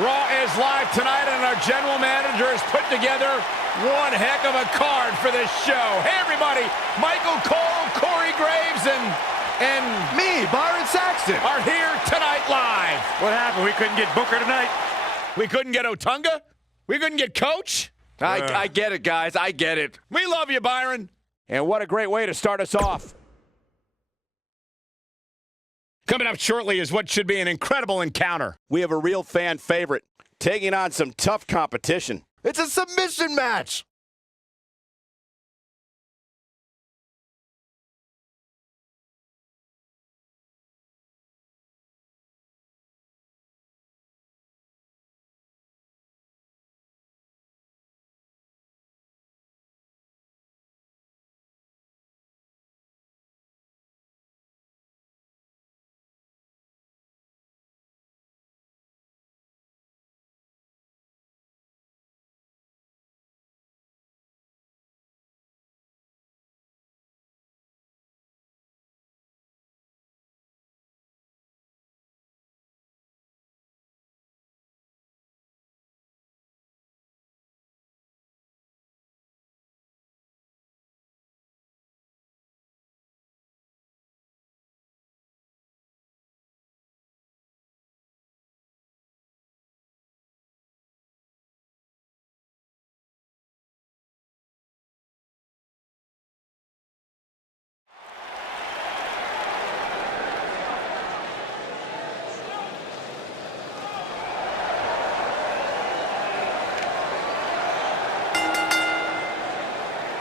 Raw is live tonight, and our general manager has put together one heck of a card for this show. Hey, everybody, Michael Cole, Corey Graves, and me, Byron Saxton, are here tonight live. What happened? We couldn't get Booker tonight? We couldn't get Otunga? We couldn't get Coach? I get it, guys. I get it. We love you, Byron. And what a great way to start us off. Coming up shortly is what should be an incredible encounter. We have a real fan favorite taking on some tough competition. It's a submission match.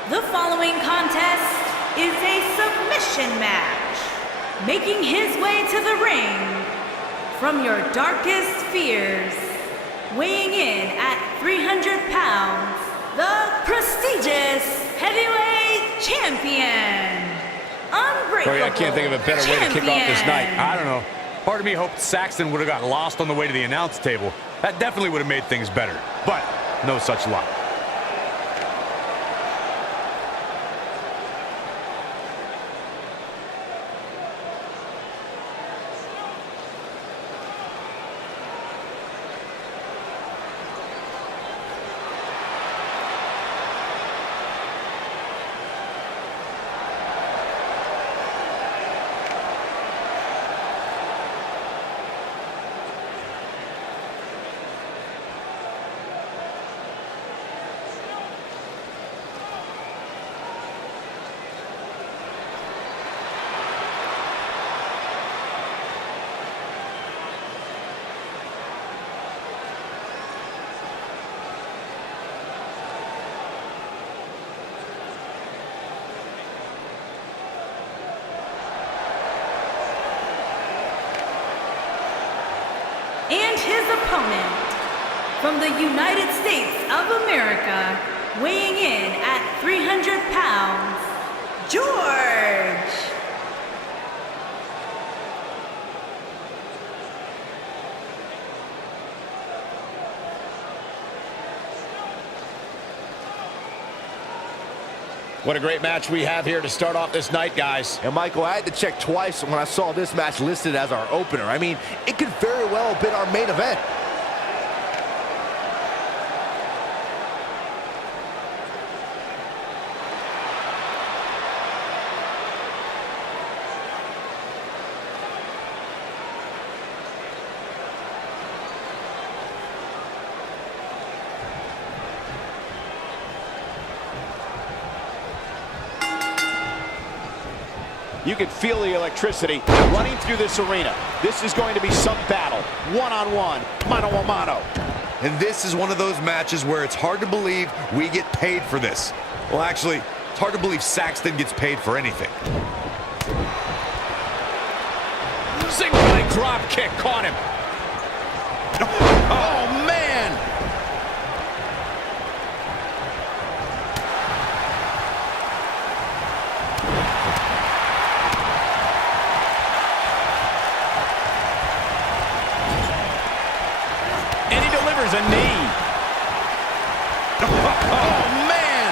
The following contest is a submission match. Making his way to the ring from your darkest fears, weighing in at 300 pounds, the prestigious heavyweight champion, Unbreakable Corey, I can't think of a better way to kick off this night. I don't know. Part of me hoped Saxton would have got lost on the way to the announce table. That definitely would have made things better, but no such luck. And his opponent, from the United States of America, weighing in at 300 pounds, George. What a great match we have here to start off this night, guys. And Michael, I had to check twice when I saw this match listed as our opener. I mean, it could very well have been our main event. You can feel the electricity running through this arena. This is going to be some battle. One-on-one, mano-a-mano. And this is one of those matches where it's hard to believe we get paid for this. Well, actually, it's hard to believe Saxton gets paid for anything. Single leg drop kick caught him. Oh, man. And he delivers a knee. Oh, man.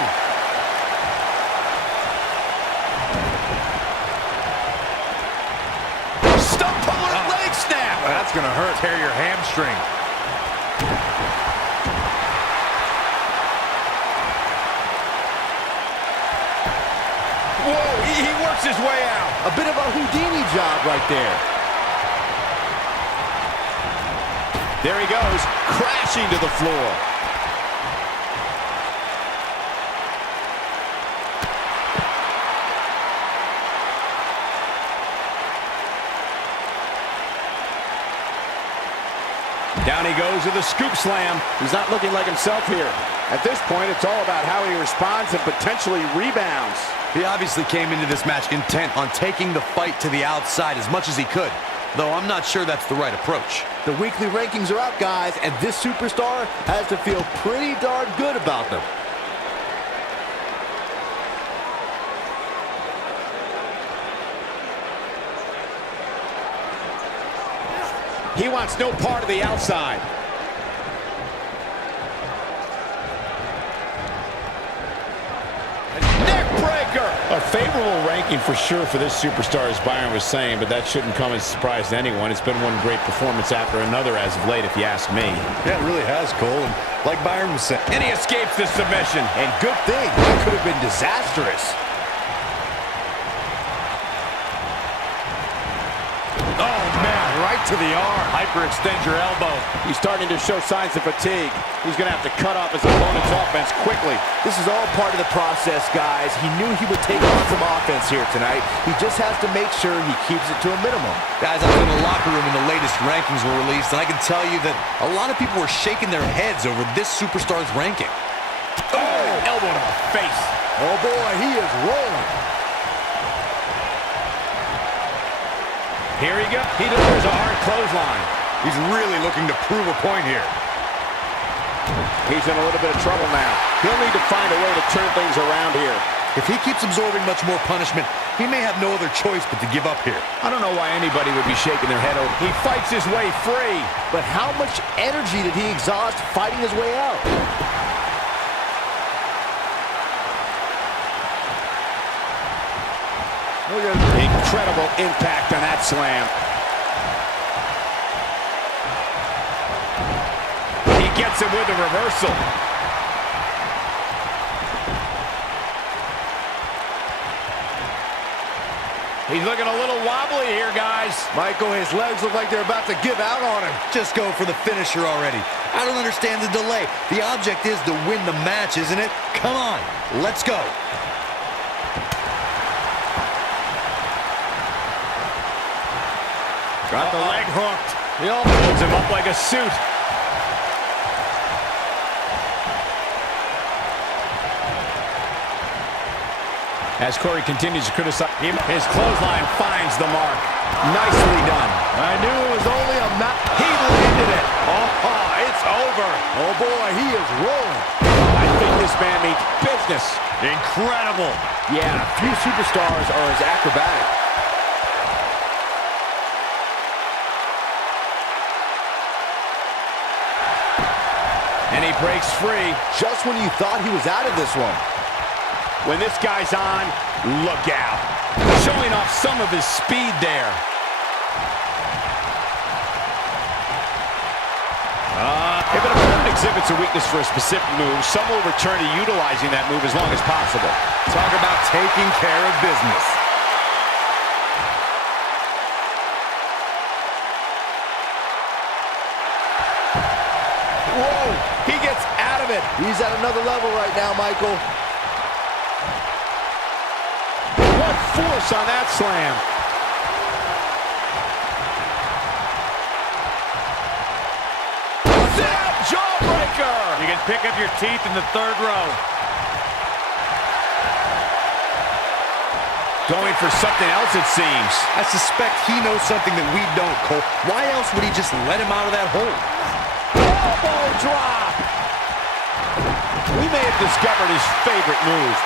Stump puller leg snap. That's going to hurt. Tear your hamstring. Whoa, he works his way out. A bit of a Houdini job right there. There he goes, crashing to the floor. Down he goes with a scoop slam. He's not looking like himself here. At this point, it's all about how he responds and potentially rebounds. He obviously came into this match intent on taking the fight to the outside as much as he could, though I'm not sure that's the right approach. The weekly rankings are out, guys, and this superstar has to feel pretty darn good about them. He wants no part of the outside. Neckbreaker! A favorable ranking for sure for this superstar, as Byron was saying, but that shouldn't come as a surprise to anyone. It's been one great performance after another as of late, if you ask me. Yeah, it really has, Cole. And like Byron was saying, And he escapes the submission. And good thing, that could have been disastrous. Oh, man, right to the arm. Hyperextend your elbow. He's starting to show signs of fatigue. He's going to have to cut off his opponent's offense quickly. This is all part of the process, guys. He knew he would take on some offense here tonight. He just has to make sure he keeps it to a minimum. guys, I was in the locker room when the latest rankings were released, and I can tell you that a lot of people were shaking their heads over this superstar's ranking. Oh, elbow to the face. Oh, boy, he is rolling. Here he goes. He delivers a hard clothesline. He's really looking to prove a point here. He's in a little bit of trouble now. He'll need to find a way to turn things around here. If he keeps absorbing much more punishment, he may have no other choice but to give up here. I don't know why anybody would be shaking their head over. He fights his way free. But how much energy did he exhaust fighting his way out? Look at incredible impact on that slam. He gets him with a reversal. He's looking a little wobbly here, guys. Michael, his legs look like they're about to give out on him. Just go for the finisher already. I don't understand the delay. The object is to win the match, isn't it? Come on, let's go. Got the leg hooked. He holds him up like a suit. As Corey continues to criticize him, his clothesline finds the mark. Nicely done. I knew it was only a He landed it. Oh, it's over. Oh, boy, he is rolling. I think this man means business. Incredible. Yeah, few superstars are as acrobatic. And he breaks free. Just when you thought he was out of this one. When this guy's on, look out. Showing off some of his speed there. If an opponent exhibits a weakness for a specific move, some will return to utilizing that move as long as possible. Talk about taking care of business. Whoa, he gets out of it. He's at another level right now, Michael. What force on that slam. Sit-up jawbreaker. You can pick up your teeth in the third row. Going for something else, it seems. I suspect he knows something that we don't, Cole. Why else would he just let him out of that hole? Elbow drop. We may have discovered his favorite move.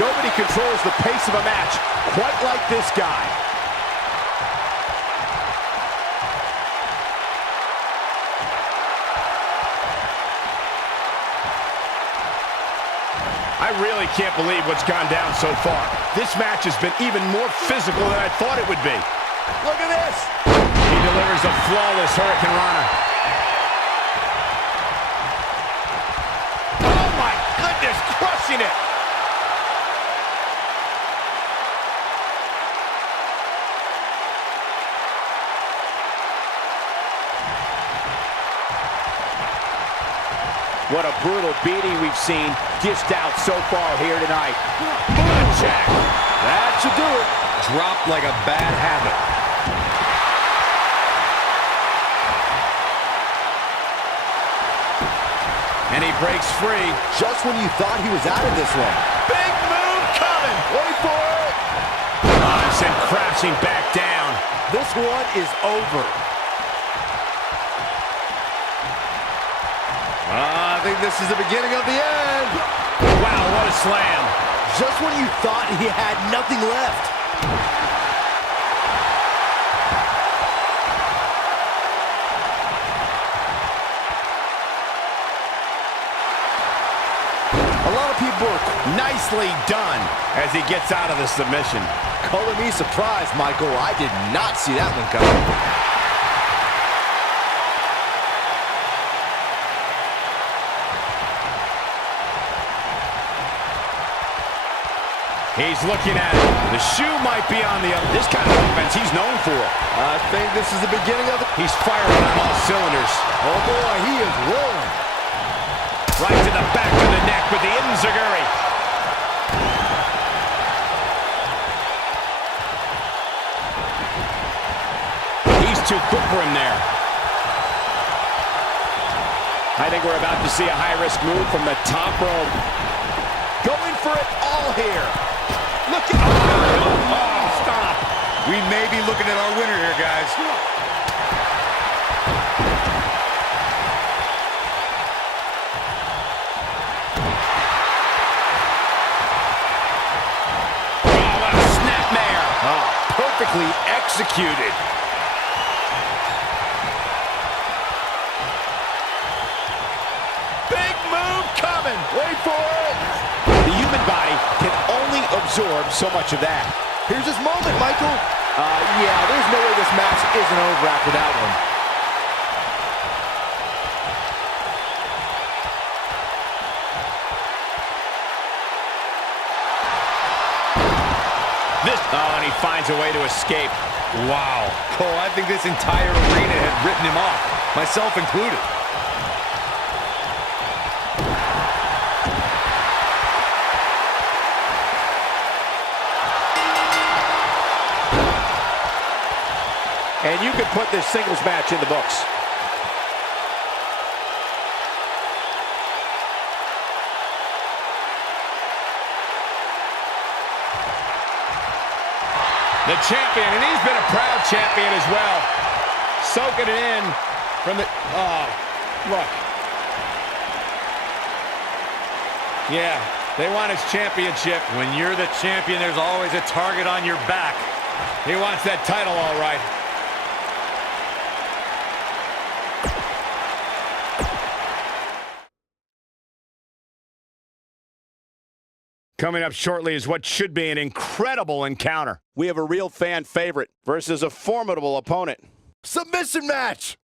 Nobody controls the pace of a match quite like this guy. I really can't believe what's gone down so far. This match has been even more physical than I thought it would be. Look at this. He delivers a flawless Hurricane Rana. Oh my goodness, crushing it. What a brutal beating we've seen dished out so far here tonight. Butt jack. That should do it. Dropped like a bad habit. And he breaks free. Just when you thought he was out of this one. Big move coming. Wait for it. Sent crashing back down. This one is over. I think this is the beginning of the end. Wow, what a slam. Just when you thought he had nothing left. A lot of people are Nicely done as he gets out of the submission. calling me surprised, Michael. I did not see that one coming. He's looking at it. The shoe might be on the other. This kind of offense he's known for. I think this is the beginning of the... He's firing on all cylinders. Oh, boy, he is rolling. Right to the back of the neck with the enziguri. He's too quick for him there. I think we're about to see a high-risk move from the top rope. Going for it all here. Look at... Oh, stop. We may be looking at our winner here, guys. Oh, what a snapmare. Oh, perfectly executed. Big move coming. Wait for it. The human body can only absorb so much of that. Here's his moment, Michael. Yeah, there's no way this match isn't over after that one. Oh, and he finds a way to escape. Wow. Cole, I think this entire arena had written him off, myself included. And you can put this singles match in the books. The champion, and he's been a proud champion as well. Soaking it in from the... Oh, look. Yeah, they want his championship. When you're the champion, there's always a target on your back. He wants that title, all right. Coming up shortly is what should be an incredible encounter. We have a real fan favorite versus a formidable opponent. Submission match.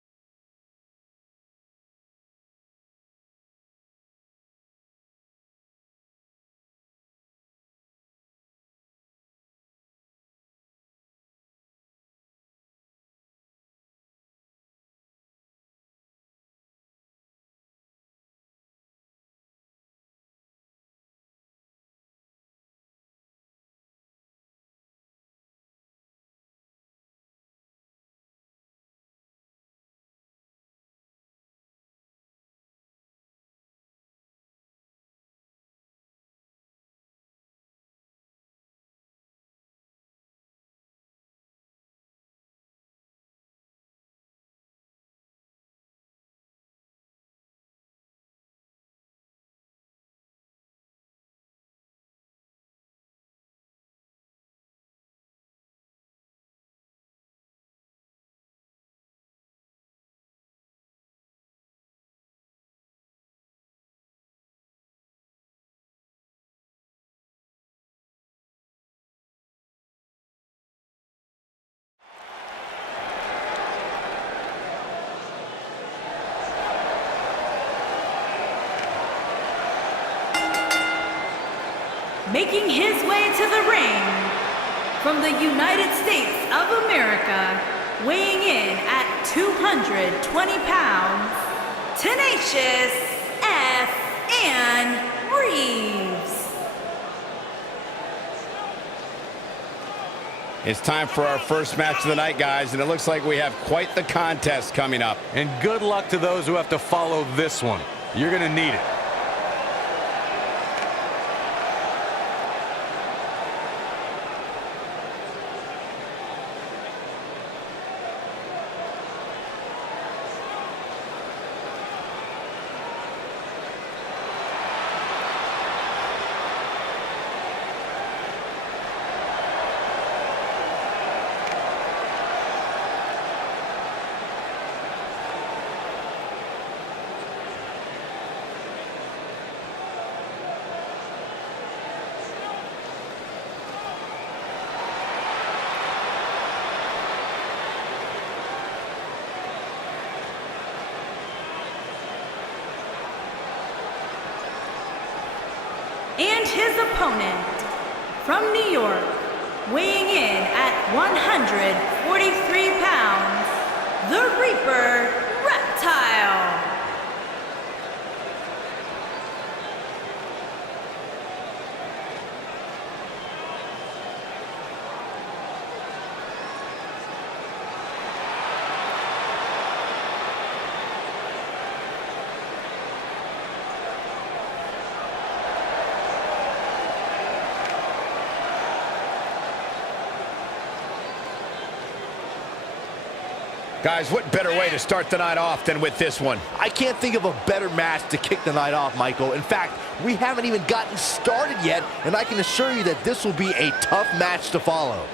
making his way to the ring from the United States of America, weighing in at 220 pounds, Tenacious F. and Reeves. It's time for our first match of the night, guys, and it looks like we have quite the contest coming up. And good luck to those who have to follow this one. You're going to need it. And his opponent, from New York, weighing in at 143 pounds, the Reaper Reptile. Guys, what better way to start the night off than with this one? I can't think of a better match to kick the night off, Michael. In fact, we haven't even gotten started yet, and I can assure you that this will be a tough match to follow.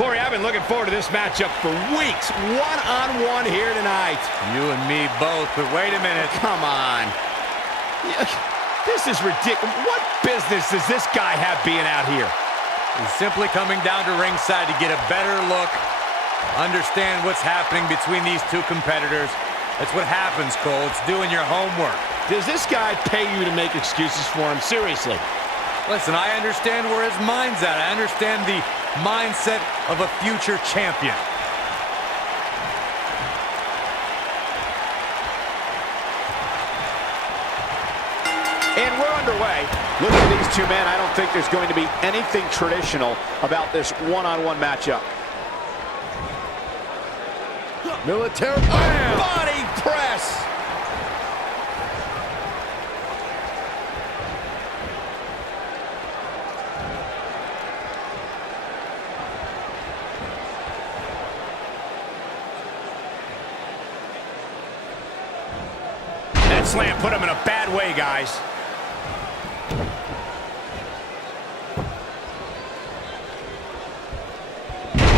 Corey, I've been looking forward to this matchup for weeks. One-on-one here tonight. You and me both, but wait a minute. Come on. This is ridiculous. What business does this guy have being out here? He's simply coming down to ringside to get a better look, understand what's happening between these two competitors. That's what happens, Cole. It's doing your homework. Does this guy pay you to make excuses for him? Seriously. Listen, I understand where his mind's at. I understand the mindset of a future champion. And we're underway. Look at these two men. I don't think there's going to be anything traditional about this one-on-one matchup. Military body press. That slam put him in a bad way, guys.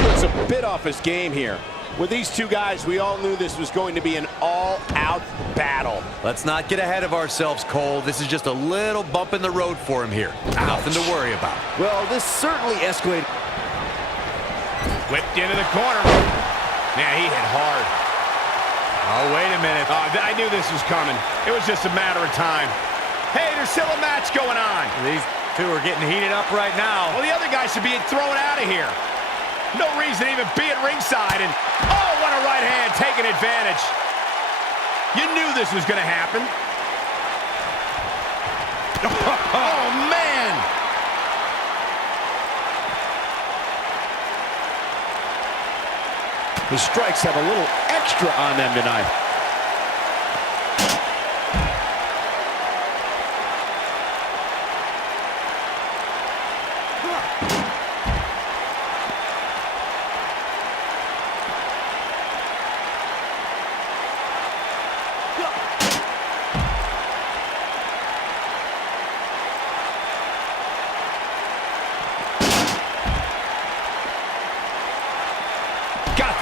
Looks a bit off his game here. With these two guys, we all knew this was going to be an all-out battle. Let's not get ahead of ourselves, Cole. This is just a little bump in the road for him here. Nothing to worry about. Well, this certainly escalated. Whipped into the corner. Man, he hit hard. Oh, wait a minute. I knew this was coming. It was just a matter of time. Hey, there's still a match going on. These two are getting heated up right now. Well, the other guy should be thrown out of here. No reason to even be at ringside. And, oh, what a right hand, taking advantage. You knew this was going to happen. Oh, man. The strikes have a little extra on them tonight.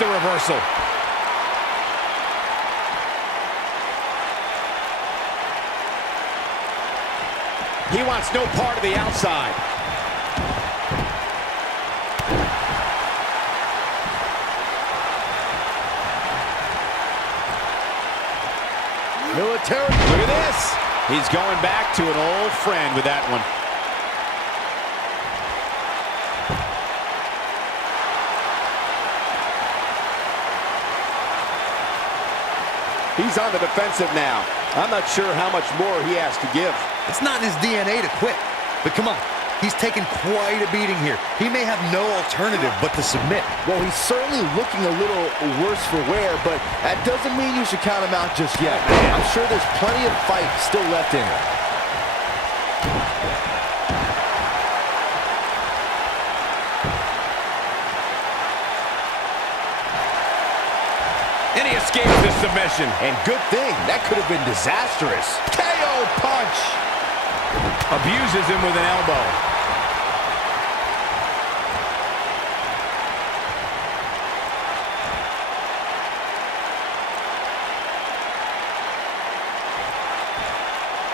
the reversal. He wants no part of the outside. Military. Look at this. He's going back to an old friend with that one. He's on the defensive now. I'm not sure how much more he has to give. It's not in his DNA to quit. But come on, he's taken quite a beating here. He may have no alternative but to submit. Well, he's certainly looking a little worse for wear, but that doesn't mean you should count him out just yet. I'm sure there's plenty of fight still left in him. And he escapes this submission. And good thing, that could have been disastrous. KO punch! Abuses him with an elbow.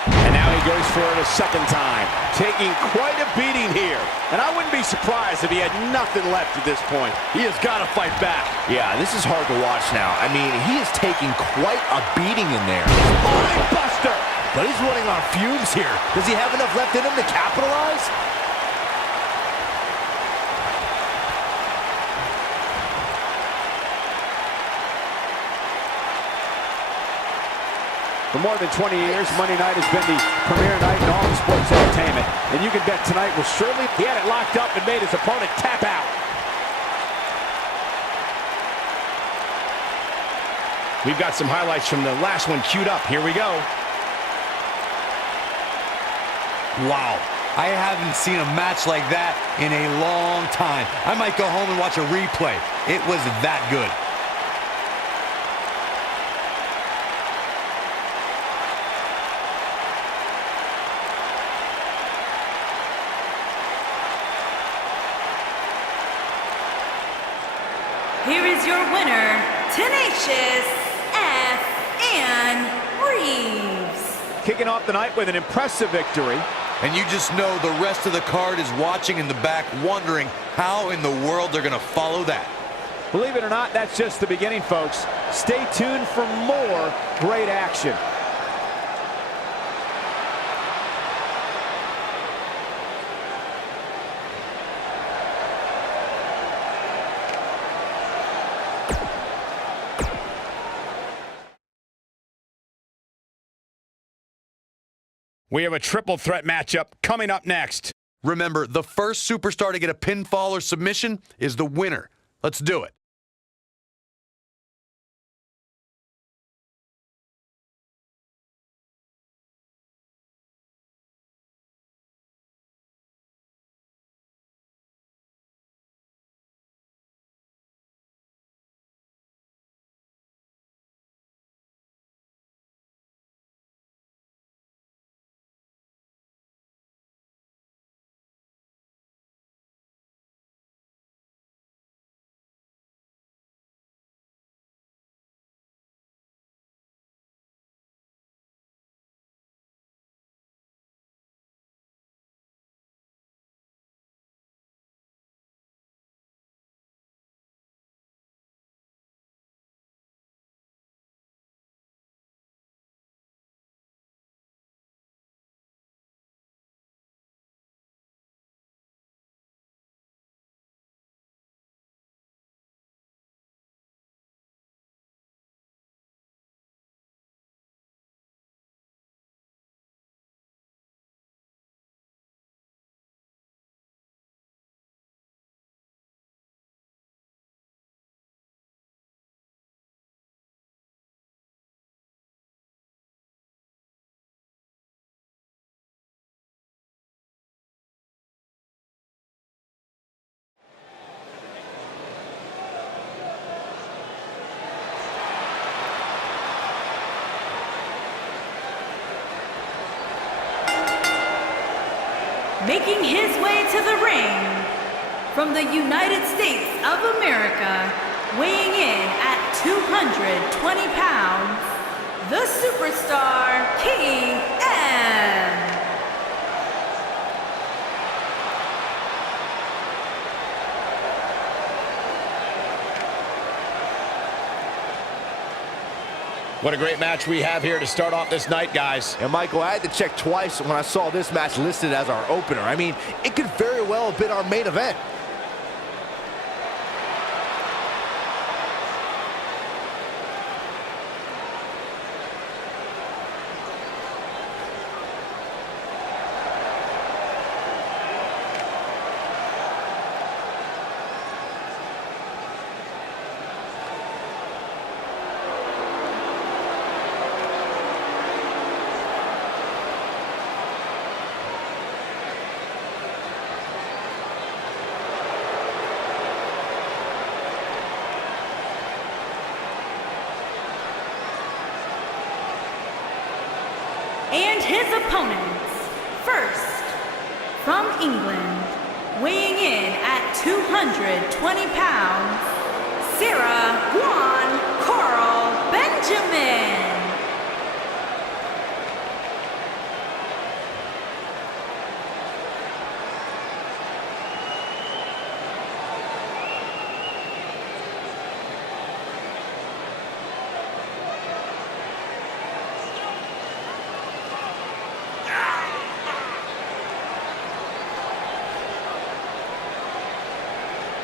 And now he goes for it a second time, taking quite a beating here. And I wouldn't be surprised if he had nothing left at this point. He has got to fight back. Yeah, this is hard to watch now. I mean, he is taking quite a beating in there. Mind buster! But he's running on fumes here. Does he have enough left in him to capitalize? For more than 20 years, Monday night has been the premier night in all of sports entertainment. And you can bet tonight will surely... He had it locked up and made his opponent tap out. We've got some highlights from the last one queued up. Here we go. Wow, I haven't seen a match like that in a long time. I might go home and watch a replay. It was that good. Here is your winner, Tenacious F. and Reeves. Kicking off the night with an impressive victory. And you just know the rest of the card is watching in the back, wondering how in the world they're going to follow that. Believe it or not, that's just the beginning, folks. Stay tuned for more great action. We have a triple threat matchup coming up next. Remember, the first superstar to get a pinfall or submission is the winner. Let's do it. Making his way to the ring, from the United States of America, weighing in at 220 pounds, the superstar King M. What a great match we have here to start off this night, guys. And Michael, I had to check twice when I saw this match listed as our opener. I mean, it could very well have been our main event. And his opponents, first, from England, weighing in at 220 pounds, Sarah Juan Carl Benjamin.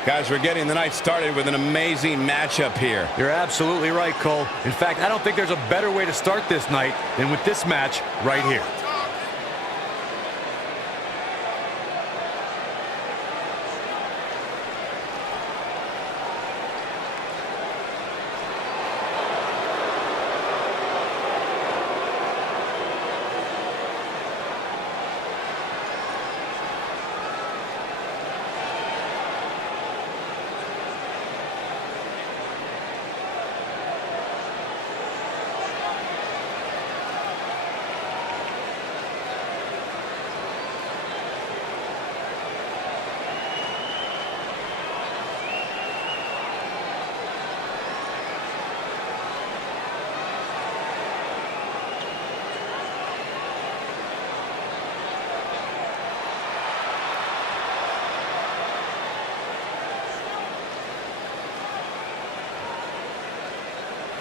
Guys, we're getting the night started with an amazing matchup here. You're absolutely right, Cole. In fact, I don't think there's a better way to start this night than with this match right here.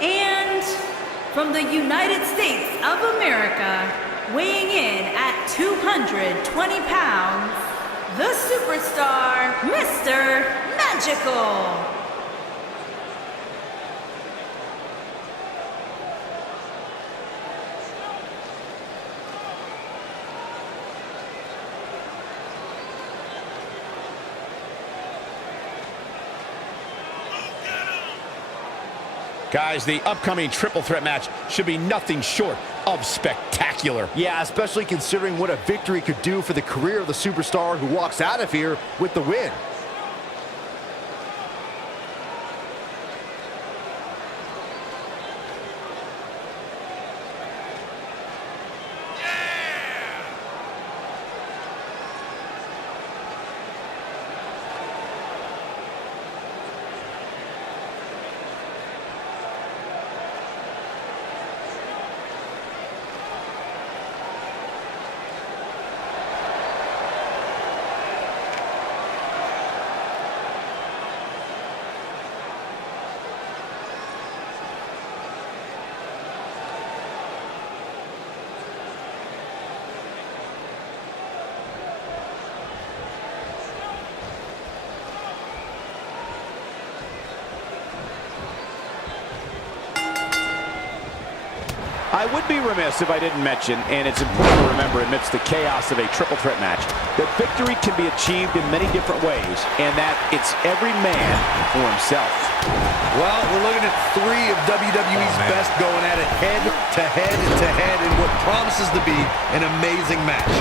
And from the United States of America, weighing in at 220 pounds, the superstar, Mr. Magical. Guys, the upcoming triple threat match should be nothing short of spectacular. Yeah, especially considering what a victory could do for the career of the superstar who walks out of here with the win. I would be remiss if I didn't mention, and it's important to remember amidst the chaos of a triple threat match, that victory can be achieved in many different ways, and that it's every man for himself. Well, we're looking at three of WWE's best going at it head to head to head in what promises to be an amazing match.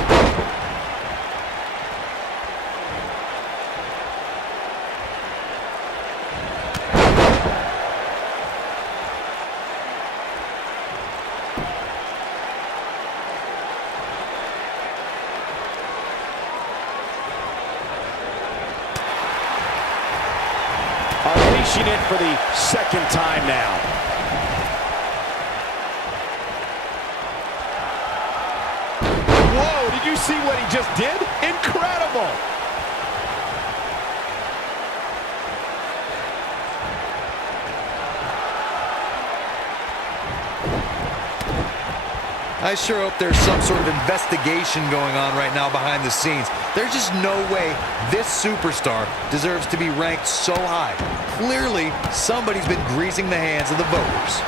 cashing in for the second time now. Whoa, did you see what he just did? Incredible! I sure hope there's some sort of investigation going on right now behind the scenes. There's just no way this superstar deserves to be ranked so high. Clearly, somebody's been greasing the hands of the voters.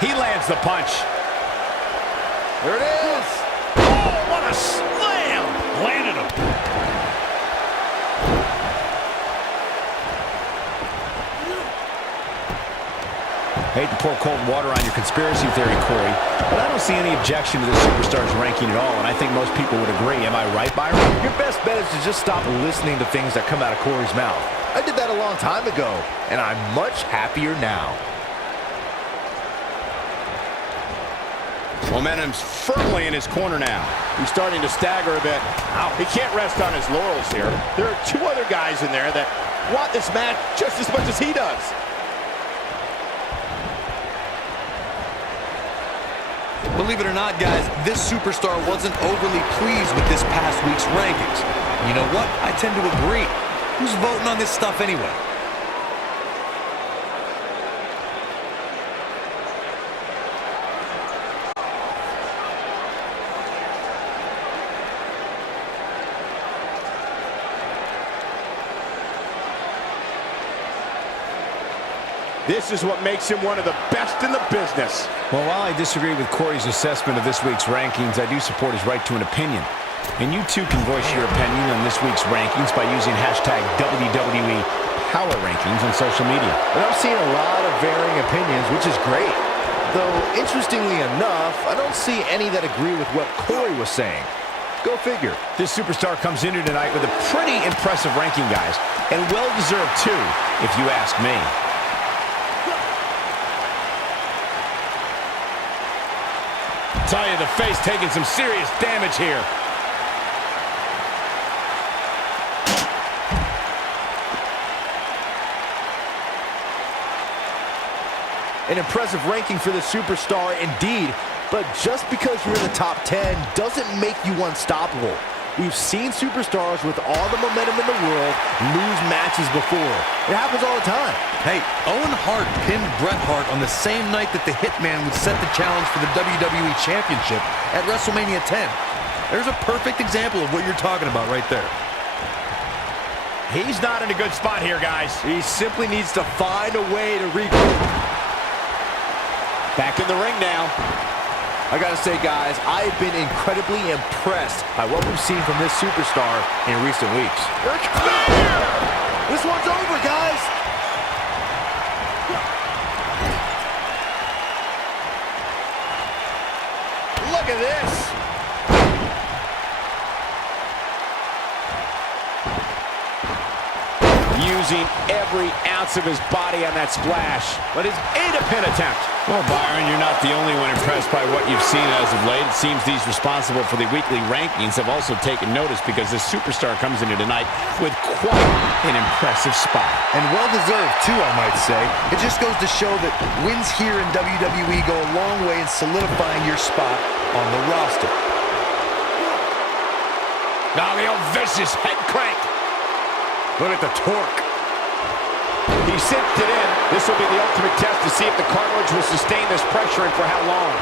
He lands the punch. There it is. Oh, what a slam! Landed him. Hate to pour cold water on your conspiracy theory, Corey, but I don't see any objection to this superstar's ranking at all, and I think most people would agree. Am I right, Byron? Your best bet is to just stop listening to things that come out of Corey's mouth. I did that a long time ago, and I'm much happier now. Momentum's firmly in his corner now. He's starting to stagger a bit. He can't rest on his laurels here. There are two other guys in there that want this match just as much as he does. Believe it or not, guys, this superstar wasn't overly pleased with this past week's rankings. You know what? I tend to agree. Who's voting on this stuff anyway? This is what makes him one of the best in the business. Well, while I disagree with Corey's assessment of this week's rankings, I do support his right to an opinion. And you too can voice your opinion on this week's rankings by using hashtag WWE Power Rankings on social media. And I'm seeing a lot of varying opinions, which is great. Though, interestingly enough, I don't see any that agree with what Corey was saying. Go figure. This superstar comes in here tonight with a pretty impressive ranking, guys. And well-deserved too, if you ask me. Tell you, the face taking some serious damage here. An impressive ranking for the superstar indeed, but just because you're in the top 10 doesn't make you unstoppable. We've seen superstars with all the momentum in the world lose matches before. It happens all the time. Hey, Owen Hart pinned Bret Hart on the same night that the Hitman would set the challenge for the WWE Championship at WrestleMania 10. There's a perfect example of what you're talking about right there. He's not in a good spot here, guys. He simply needs to find a way to regroup. Back in the ring now. I gotta say, guys, I've been incredibly impressed by what we've seen from this superstar in recent weeks. This one's over, guys. Look at this. Using every ounce of his body on that splash. But his pin attempt. Well, Byron, you're not the only one impressed by what you've seen as of late. It seems these responsible for the weekly rankings have also taken notice because this superstar comes into tonight with quite an impressive spot. And well-deserved, too, I might say. It just goes to show that wins here in WWE go a long way in solidifying your spot on the roster. Now the old vicious head crank. Look at the torque. He cinched it in. This will be the ultimate test to see if the cartilage will sustain this pressure and for how long.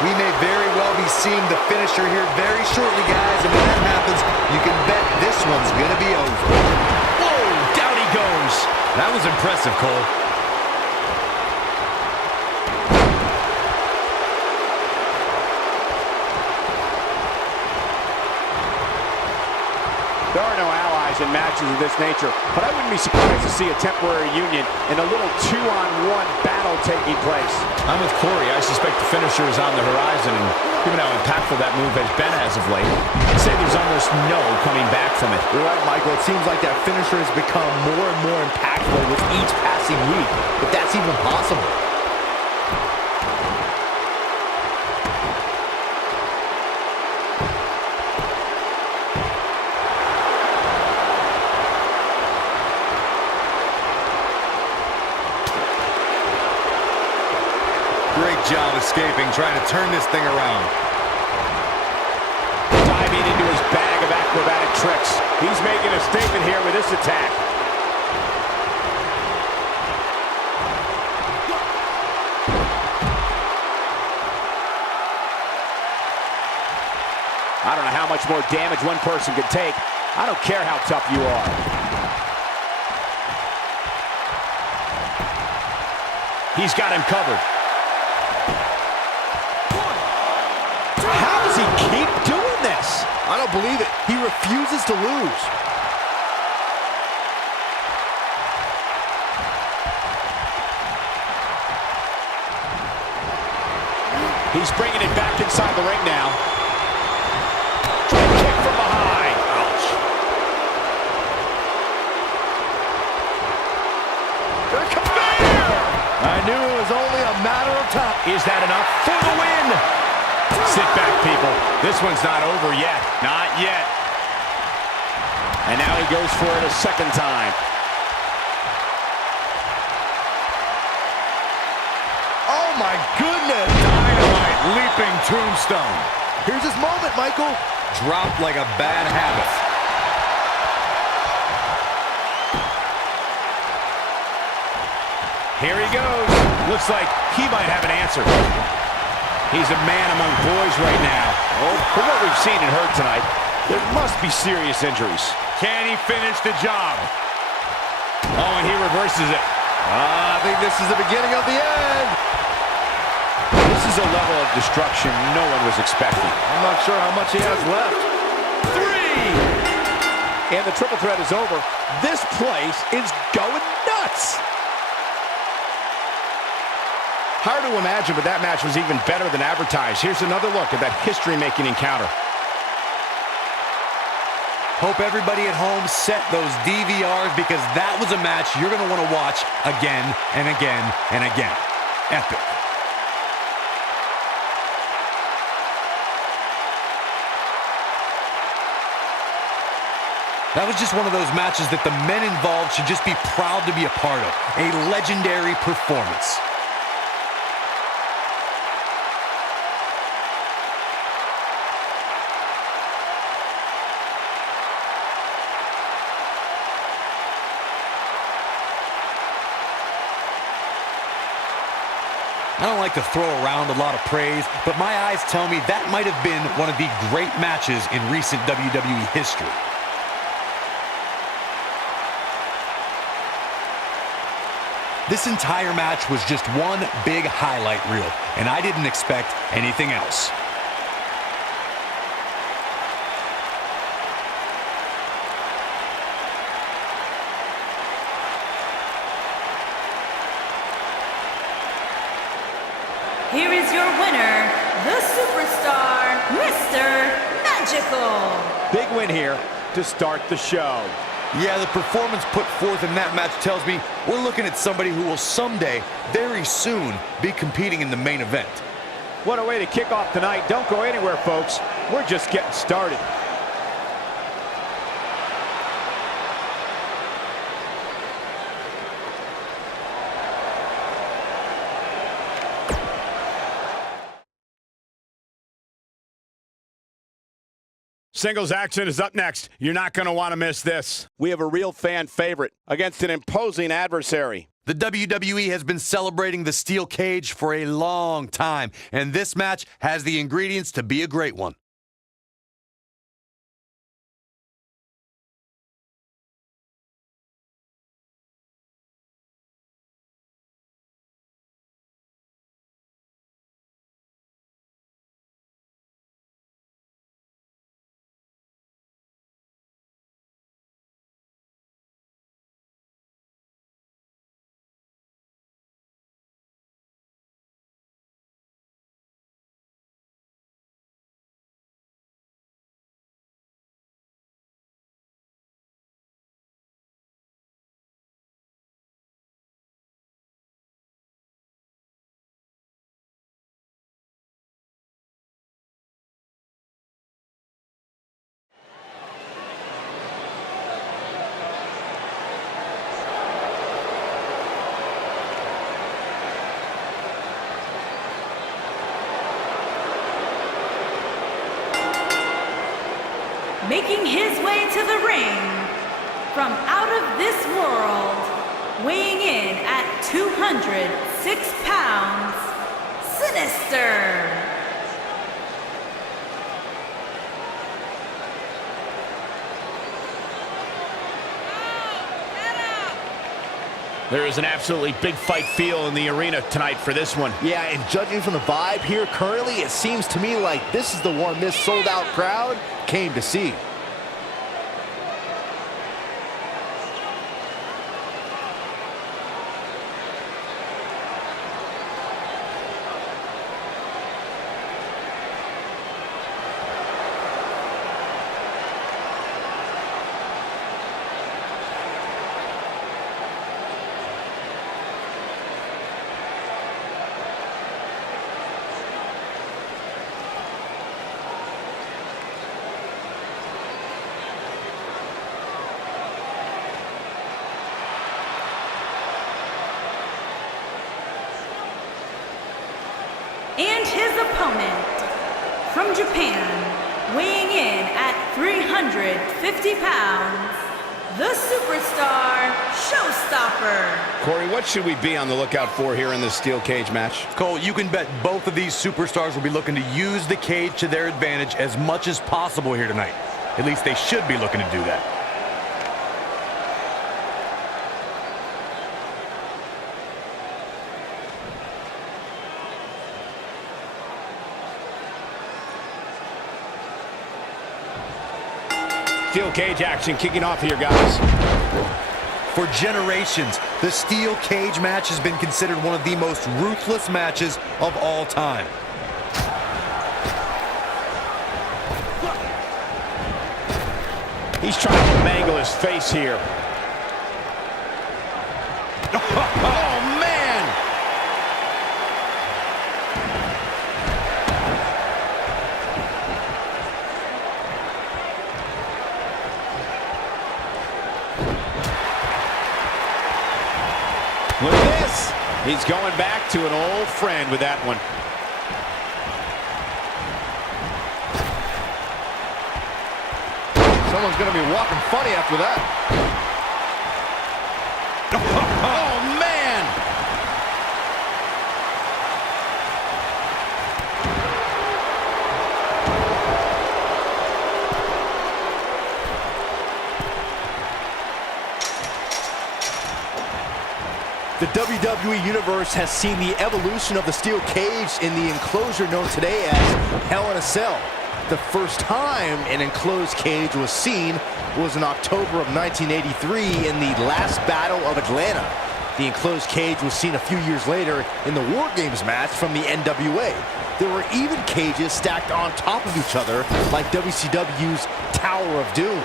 We may very well be seeing the finisher here very shortly, guys. And when that happens, you can bet this one's going to be over. Whoa, down he goes. That was impressive, Cole. There are no allies in matches of this nature, but I wouldn't be surprised to see a temporary union and a little two-on-one battle taking place. I'm with Corey. I suspect the finisher is on the horizon, and given how impactful that move has been as of late, I'd say there's almost no coming back from it. You're right, Michael. It seems like that finisher has become more and more impactful with each passing week, if that's even possible. escaping, trying to turn this thing around. Diving into his bag of acrobatic tricks. He's making a statement here with this attack. I don't know how much more damage one person could take. I don't care how tough you are. He's got him covered. How does he keep doing this? I don't believe it. He refuses to lose. He's bringing it back inside the ring now. Kick from behind. Ouch. There comes Bear! I knew it was only a matter of time. Is that enough for the win? Sit back, people. This one's not over yet. Not yet. And now he goes for it a second time. Oh my goodness! Dynamite leaping tombstone. Here's his moment, Michael. Dropped like a bad habit. Here he goes. Looks like he might have an answer. He's a man among boys right now. Oh, from what we've seen and heard tonight, there must be serious injuries. Can he finish the job? Oh, and he reverses it. I think this is the beginning of the end. This is a level of destruction no one was expecting. I'm not sure how much he has left. 3! And the triple threat is over. This place is going nuts. Hard to imagine, but that match was even better than advertised. Here's another look at that history-making encounter. Hope everybody at home set those DVRs, because that was a match you're going to want to watch again and again and again. Epic. That was just one of those matches that the men involved should just be proud to be a part of. A legendary performance. I don't like to throw around a lot of praise, but my eyes tell me that might have been one of the great matches in recent WWE history. This entire match was just one big highlight reel, and I didn't expect anything else. Here is your winner, the superstar, Mr. Magical. Big win here to start the show. Yeah, the performance put forth in that match tells me we're looking at somebody who will someday, very soon, be competing in the main event. What a way to kick off tonight. Don't go anywhere, folks. We're just getting started. Singles action is up next. You're not going to want to miss this. We have a real fan favorite against an imposing adversary. The WWE has been celebrating the steel cage for a long time, and this match has the ingredients to be a great one. making his way to the ring from out of this world, weighing in at 206 pounds, Sinestro. There is an absolutely big fight feel in the arena tonight for this one. Yeah, and judging from the vibe here currently, it seems to me like this is the one this sold-out crowd came to see. And his opponent, from Japan, weighing in at 350 pounds, the Superstar Showstopper. Corey, what should we be on the lookout for here in this steel cage match? Cole, you can bet both of these superstars will be looking to use the cage to their advantage as much as possible here tonight. At least they should be looking to do that. Steel cage action kicking off here, guys. For generations, the steel cage match has been considered one of the most ruthless matches of all time. He's trying to mangle his face here. Oh, man! Look at this. He's going back to an old friend with that one. Someone's going to be walking funny after that. Oh, man! The WWE Universe has seen the evolution of the steel cage in the enclosure known today as Hell in a Cell. The first time an enclosed cage was seen was in October of 1983 in the last Battle of Atlanta. The enclosed cage was seen a few years later in the War Games match from the NWA. There were even cages stacked on top of each other like WCW's Tower of Doom.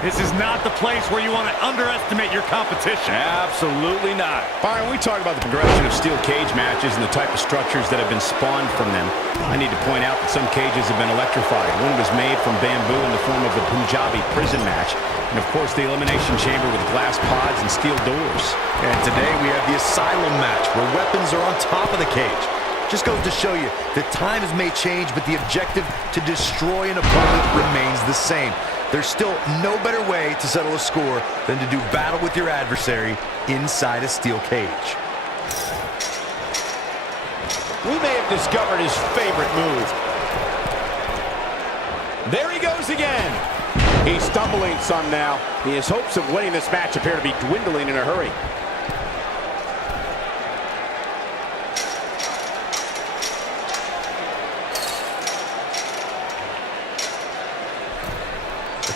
This is not the place where you want to underestimate your competition. Absolutely not. Byron, we talk about the progression of steel cage matches and the type of structures that have been spawned from them. I need to point out that some cages have been electrified. One was made from bamboo in the form of the Punjabi prison match. And of course, the elimination chamber with glass pods and steel doors. And today we have the Asylum match where weapons are on top of the cage. Just goes to show you that times may change, but the objective to destroy an opponent remains the same. There's still no better way to settle a score than to do battle with your adversary inside a steel cage. We may have discovered his favorite move. There he goes again. He's stumbling some now. His hopes of winning this match appear to be dwindling in a hurry.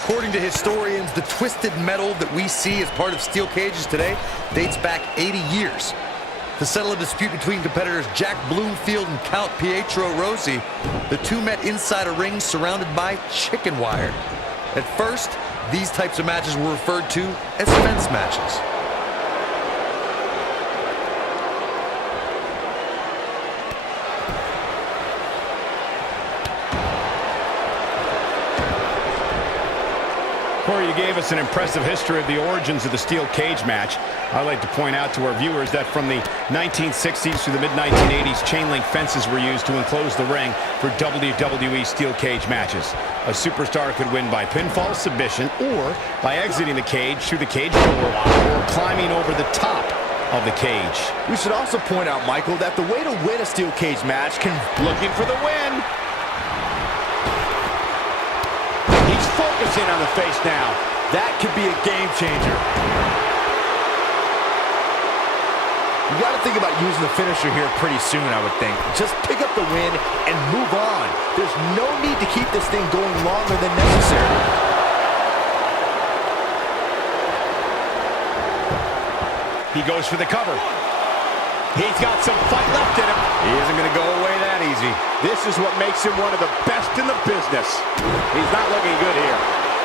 According to historians, the twisted metal that we see as part of steel cages today dates back 80 years. To settle a dispute between competitors Jack Bloomfield and Count Pietro Rossi, the two met inside a ring surrounded by chicken wire. At first, these types of matches were referred to as fence matches. Corey, you gave us an impressive history of the origins of the steel cage match. I'd like to point out to our viewers that from the 1960s through the mid-1980s, chain link fences were used to enclose the ring for WWE steel cage matches. A superstar could win by pinfall, submission, or by exiting the cage through the cage door, or climbing over the top of the cage. We should also point out, Michael, that the way to win a steel cage match can... Looking for the win. He's focusing on the face now. That could be a game changer. You got to think about using the finisher here pretty soon, I would think. Just pick up the win and move on. There's no need to keep this thing going longer than necessary. He goes for the cover. He's got some fight left in him. He isn't going to go away that easy. This is what makes him one of the best in the business. He's not looking good here.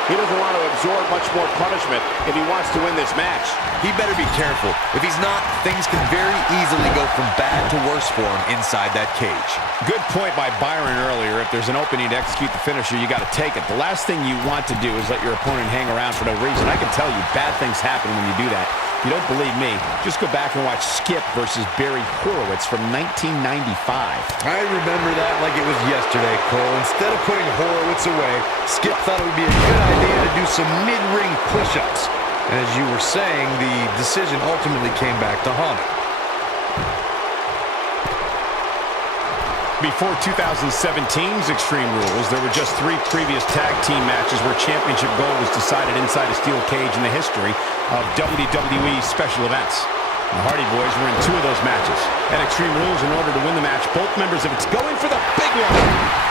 He doesn't want to absorb much more punishment if he wants to win this match. He better be careful. If he's not, things can very easily go from bad to worse for him inside that cage. Good point by Byron earlier. If there's an opening to execute the finisher, you got to take it. The last thing you want to do is let your opponent hang around for no reason. I can tell you bad things happen when you do that. If you don't believe me, just go back and watch Skip versus Barry Horowitz from 1995. I remember that like it was yesterday, Cole. Instead of putting Horowitz away, Skip thought it would be a good idea to do some mid-ring push-ups. And as you were saying, the decision ultimately came back to haunt him. Before 2017's Extreme Rules, there were just 3 previous tag team matches where championship gold was decided inside a steel cage in the history of WWE special events. The Hardy Boys were in 2 of those matches. At Extreme Rules, in order to win the match, both members of it's going for the big one.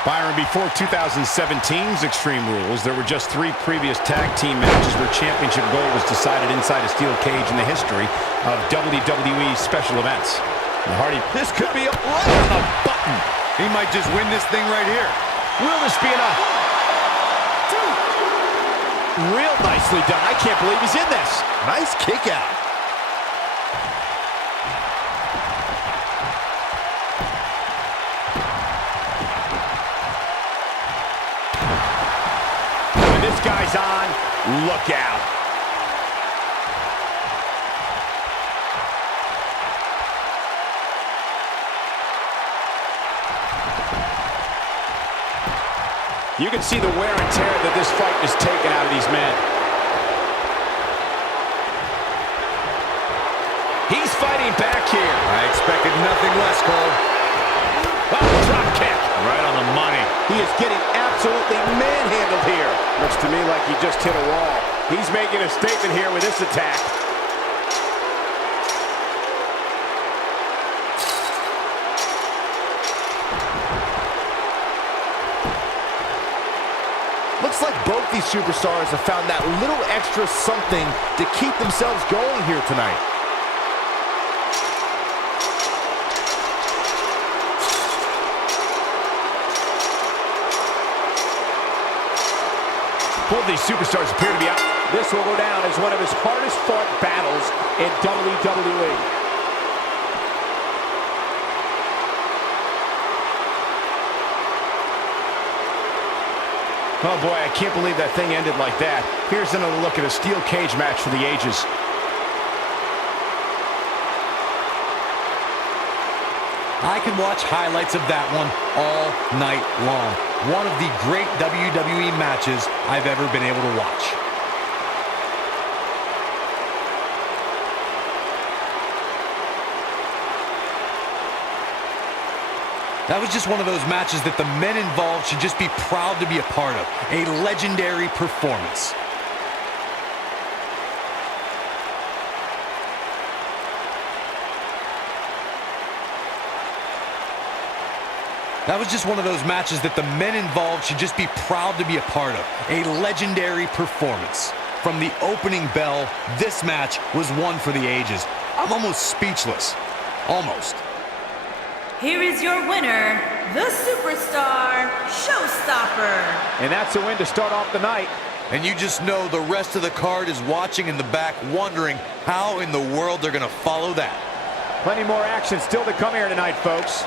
Byron, before 2017's Extreme Rules, there were just 3 previous tag team matches where championship gold was decided inside a steel cage in the history of WWE special events. The Hardy, This could be right on the button. He might just win this thing right here. Will this be enough? 1, 2. Real nicely done. I can't believe he's in this. Nice kick out. When this guy's on, look out. You can see the wear and tear that this fight is taking out of these men. He's fighting back here. I expected nothing less, Cole. Oh, drop kick. right on the money. He is getting absolutely manhandled here. Looks to me like he just hit a wall. He's making a statement here with this attack. Looks like both these superstars have found that little extra something to keep themselves going here tonight. Both these superstars appear to be out. This will go down as one of his hardest fought battles in WWE. Oh boy, I can't believe that thing ended like that. Here's another look at a steel cage match for the ages. I can watch highlights of that one all night long. One of the great WWE matches I've ever been able to watch. That was just one of those matches that the men involved should just be proud to be a part of. A legendary performance. That was just one of those matches that the men involved should just be proud to be a part of. A legendary performance. From the opening bell, this match was one for the ages. I'm almost speechless. Almost. Here is your winner, the Superstar Showstopper. And that's a win to start off the night. And you just know the rest of the card is watching in the back, wondering how in the world they're going to follow that. Plenty more action still to come here tonight, folks.